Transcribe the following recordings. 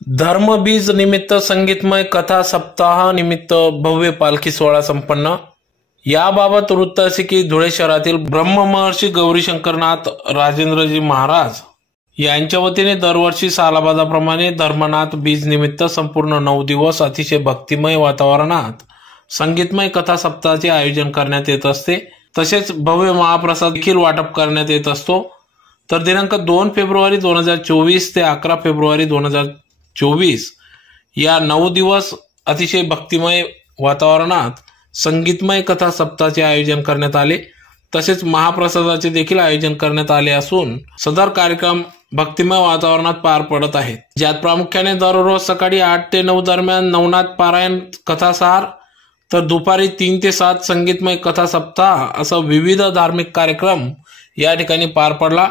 धर्मबीज निमित्त संगीतमय कथा सप्ताह निमित्त भव्य पालखी सोहळा संपन्न। याबाबत वृत्त असे की धुळे शहरातील ब्रह्ममहर्षी गौरीशंकरनाथ राजेंद्रजी महाराज यांच्या वतीने दरवर्षी सालाबादाप्रमाणे धर्मनाथ बीज निमित्त संपूर्ण 9 दिवस अतिशय भक्तिमय वातावरणात संगीतमय कथा सप्ताहाचे आयोजन करण्यात येत असते। तसेच भव्य महाप्रसाद देखील वाटप करण्यात येत असतो। तर दिनांक 2 फेब्रुवारी 2024 ते 11 फेब्रुवारी 2024 या 9 दिवस अतिशय भक्तिमय वातावरणात संगीतमय कथा सप्ताहाचे आयोजन करण्यात आले। तसेच महाप्रसादाचे देखील आयोजन करण्यात आले असून सदर कार्यक्रम भक्तिमय वातावरणात पार पडत आहेत, ज्यात प्रामुख्याने दररोज सकाळी 8 ते 9 दरम्यान नवनाथ पारायण कथासार, तर दुपारी 3 ते 7 संगीतमय कथा सप्ताह असा विविध धार्मिक कार्यक्रम या ठिकाणी पार पडला।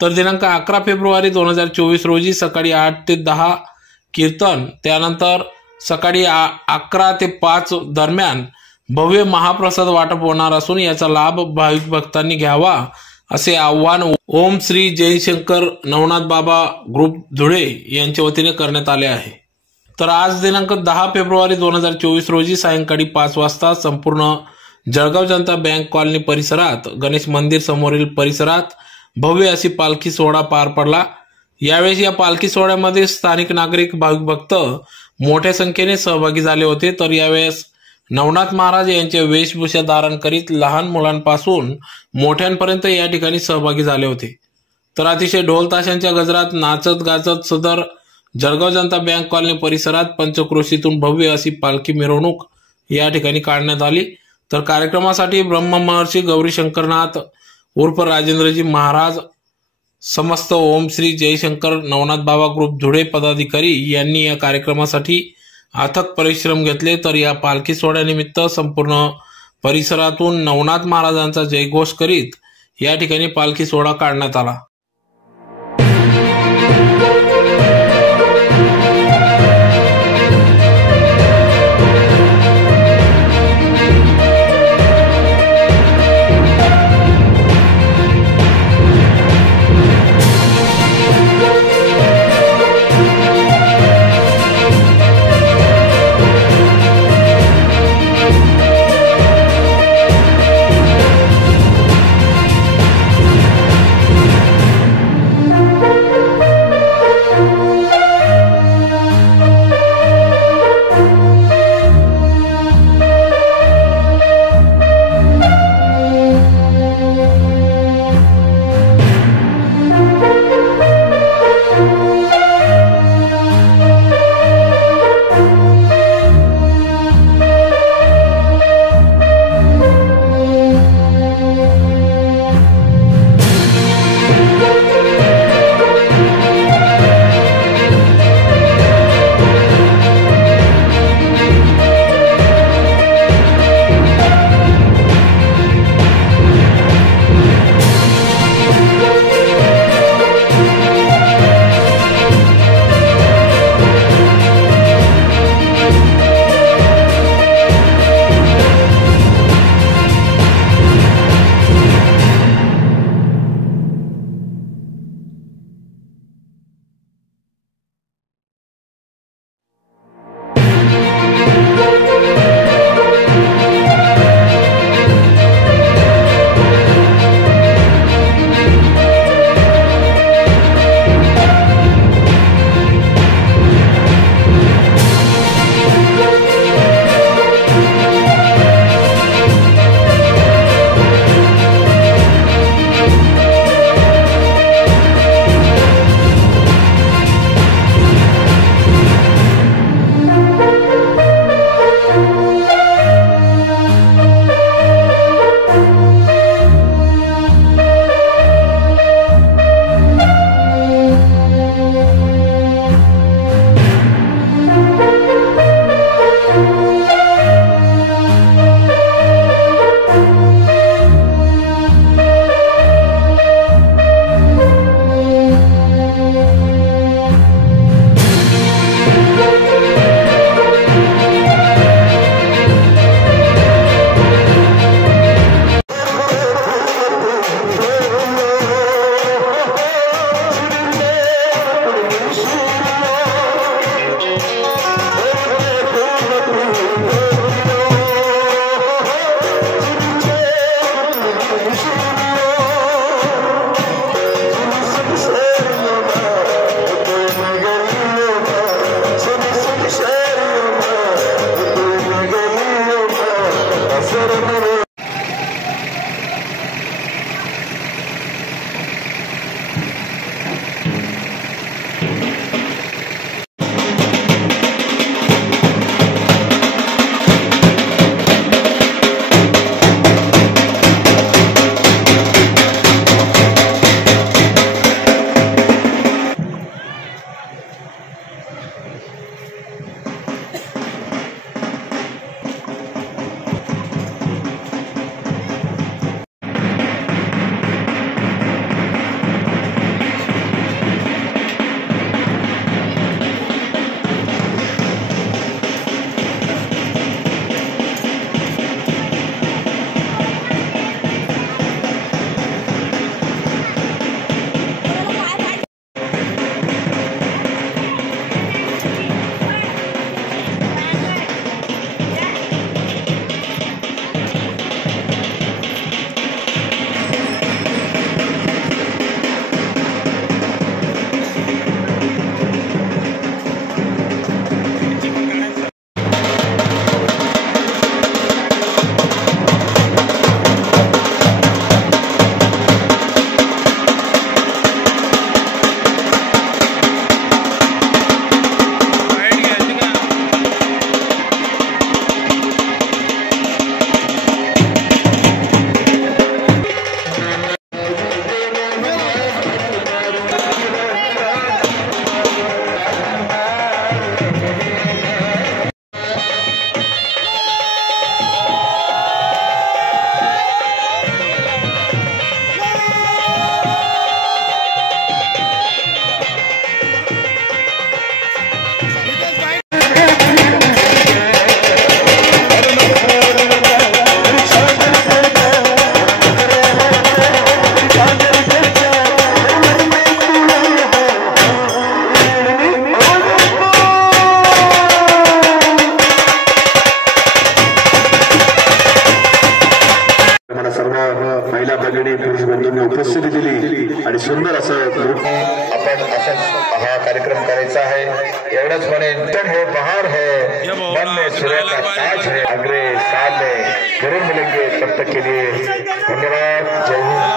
तर दिनांक 11 फेब्रुवारी 2024 रोजी सकाळी 8 ते 10 कीर्तन, त्यानंतर सकाळी 11 ते 5 दरम्यान भव्य महाप्रसाद वाटप होणार असून याचा लाभ भाविक भक्तांनी घ्यावा असे आवाहन ओम श्री जयशंकर नवनाथ बाबा ग्रुप धुळे यांच्या वतीने करण्यात आले आहे। तर आज दिनांक 10 फेब्रुवारी 2024 रोजी सायंकाळी 5 वाजता संपूर्ण जळगाव जनता बँक कॉलनी परिसरात गणेश मंदिर समोरील परिसरात भव्य अशी पालखी सोहळा पार पडला। यावेळी या पालखी सोहळ्यामध्ये स्थानिक नागरिक भाविक भक्त मोठ्या संख्येने सहभागी झाले होते। तर यावेळेस नवनाथ महाराज यांचे वेशभूषा धारण करीत लहान मुलांपासून मोठ्यांपर्यंत या ठिकाणी सहभागी झाले होते। तर अतिशय ढोल ताशांच्या गजरात नाचत गाजत सदर जळगाव जनता बँक कॉलनी परिसरात पंचक्रोशीतून भव्य अशी पालखी मिरवणूक या ठिकाणी काढण्यात आली। तर कार्यक्रमासाठी ब्रह्ममहर्षी गौरीशंकरनाथ उर्फ राजेंद्रजी महाराज, समस्त ओम श्री जयशंकर नवनाथ बाबा ग्रुप धुळे पदाधिकारी यांनी या कार्यक्रमासाठी अथक परिश्रम घेतले। तर या पालखी सोहळ्यानिमित्त संपूर्ण परिसरातून नवनाथ महाराजांचा जयघोष करीत या ठिकाणी पालखी सोहळा काढण्यात आला। हा कार्यक्रम करायचा आहे। एवढंच म्हणेन हे बहार है, मन में सूर्य का ताज है, अगले साल में जरूर मिलेंगे। तब तक के लिए धन्यवाद। जय हिंद।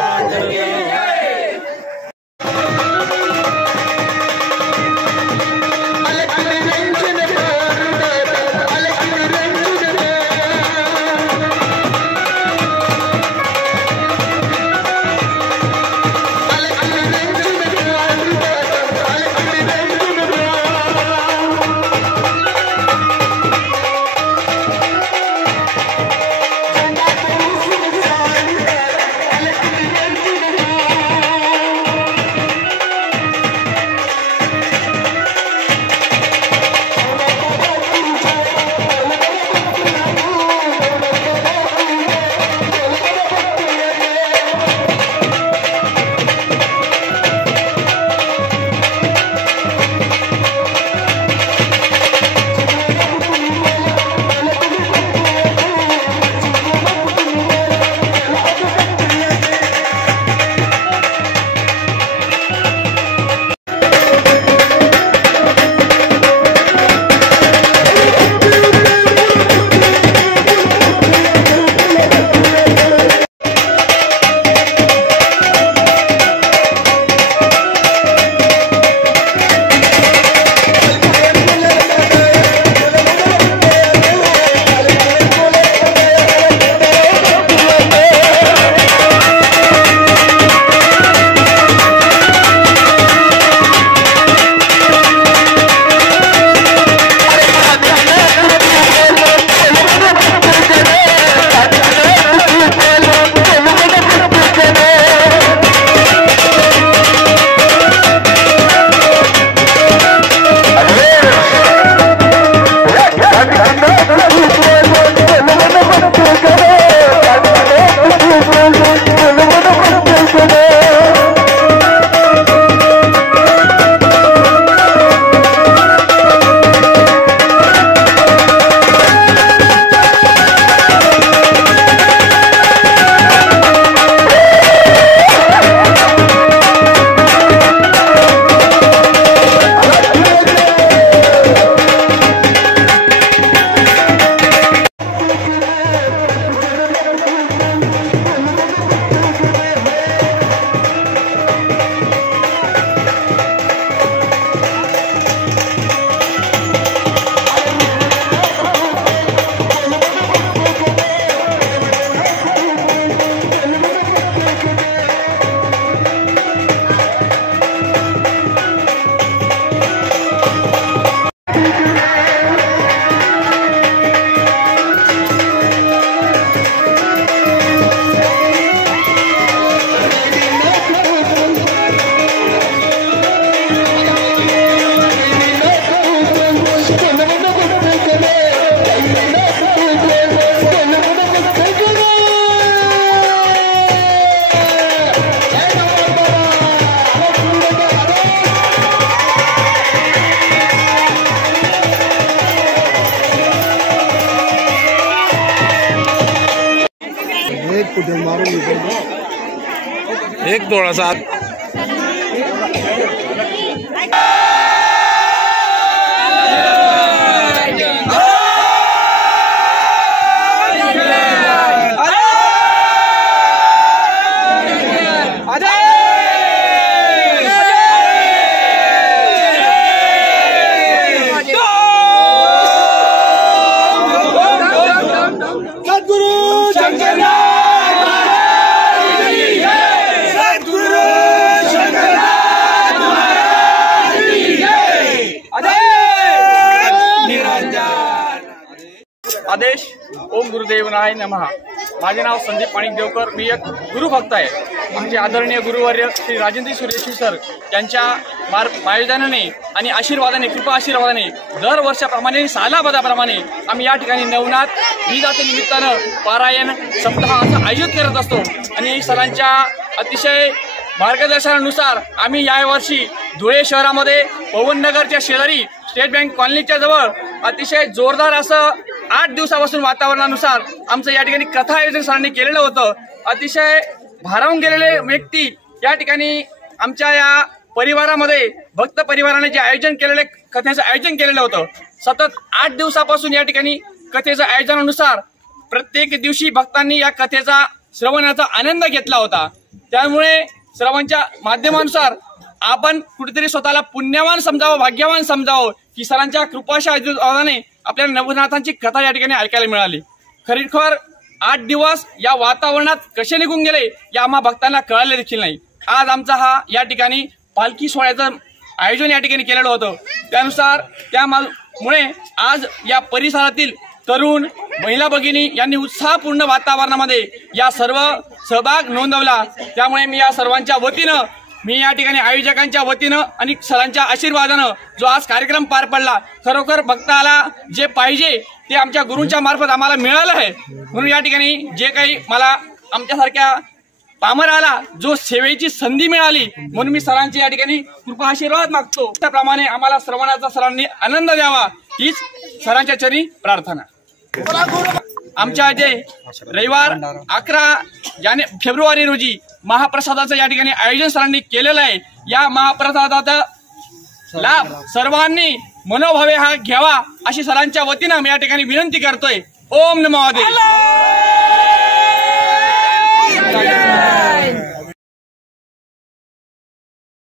एक थोड़ा सा आदेश ओम गुरुदेवनाय नमः। माझे नाव संदीप माणिक देवकर, मी एक गुरुभक्त आहे। आमचे आदरणीय गुरुवर्य श्री राजेंद्र सूर्यवंशी सर यांच्या मार्गदर्शनाने आणि आशीर्वादाने, कृपा आशीर्वादाने दरवर्षाप्रमाणे सालाबदाप्रमाणे आम्ही या ठिकाणी नवनाथ बीजाच्या निमित्तानं पारायण सप्ताह असं आयोजित करत असतो। आणि सरांच्या अतिशय मार्गदर्शनानुसार आम्ही यावर्षी धुळे शहरामध्ये पवननगरच्या शेजारी स्टेट बँक कॉलनीच्या जवळ अतिशय जोरदार असं 8 दिवसापासून वातावरणानुसार आमचं या ठिकाणी कथा आयोजन सरांनी केलेलं होतं। अतिशय भारावून गेलेले व्यक्ती या ठिकाणी आमच्या या परिवारामध्ये भक्त परिवाराने जे आयोजन केलेले कथेचं आयोजन केलेलं होतं, सतत 8 दिवसापासून या ठिकाणी कथेच्या आयोजनानुसार प्रत्येक दिवशी भक्तांनी या कथेचा श्रवणाचा आनंद घेतला होता। त्यामुळे श्रवणच्या माध्यमानुसार आपण कुठेतरी स्वतःला पुण्यवान समजावं, भाग्यवान समजावं की सरांच्या कृपाशाने आपल्याला नवनाथांची कथा या ठिकाणी ऐकायला मिळाली। खरीखोर 8 दिवस या वातावरणात कसे निघून गेले या आम्हा भक्तांना कळाले देखील नाही। आज आमचा हा या ठिकाणी पालखी सोहळ्याचं आयोजन या ठिकाणी केलेलं होतं, त्यामुळे आज या परिसरातील तरुण महिला भगिनी यांनी उत्साहपूर्ण वातावरणामध्ये या सर्व सहभाग नोंदवला। त्यामुळे मी या सर्वांच्या वतीनं, मी या ठिकाणी आयोजकांच्या वतीनं आणि सरांच्या आशीर्वादानं जो आज कार्यक्रम पार पडला, खरोखर भक्ताला जे पाहिजे ते आमच्या गुरूंच्या मार्फत आम्हाला मिळालं आहे। म्हणून या ठिकाणी जे काही मला आमच्यासारख्या पामराला जो सेवेची संधी मिळाली, म्हणून मी सरांची या ठिकाणी कृपा आशीर्वाद मागतो। त्याप्रमाणे आम्हाला श्रवणाचा सरांनी आनंद द्यावा हीच सरांच्या चरणी प्रार्थना। आमच्या जे रविवार 11 फेब्रुवारी रोजी महाप्रसादाचं या ठिकाणी आयोजन सरांनी केलेलं आहे, या महाप्रसादाचा लाभ सर्वांनी मनोभावे हा घ्यावा अशी सरांच्या वतीनं मी या ठिकाणी विनंती करतोय। ओम नमो देवाय।